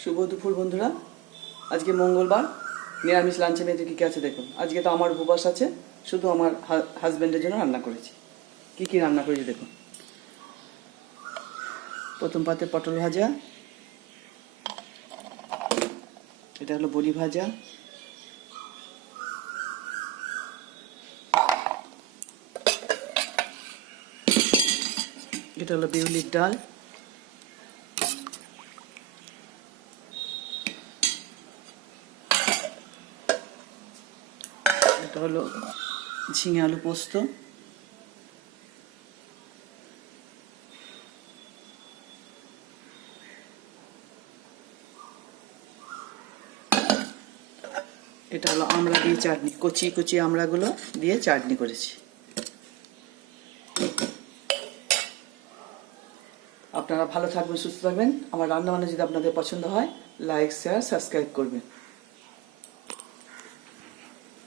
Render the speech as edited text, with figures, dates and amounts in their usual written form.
শুভ দুপুর বন্ধুরা। আজকে মঙ্গলবার, নিরামিষ লাঞ্চে মেয়েদের কী কী আছে দেখুন। আজকে তো আমার উপবাস আছে, শুধু আমার হাজব্যান্ডের জন্য রান্না করেছি। কি কি রান্না করেছি দেখুন। প্রথম পাতে পটল ভাজা, এটা হলো বড়ি ভাজা, এটা হলো বিউলির ডাল, এটা হলো ঝিঙে আলু পোস্ত, এটা হলো আমড়া দিয়ে চাটনি, কচি কচি আমড়াগুলো দিয়ে চাটনি করেছি। আপনারা ভালো থাকবেন, সুস্থ থাকবেন। আমার রান্না বান্না যদি আপনাদের পছন্দ হয়, লাইক, শেয়ার, সাবস্ক্রাইব করবেন।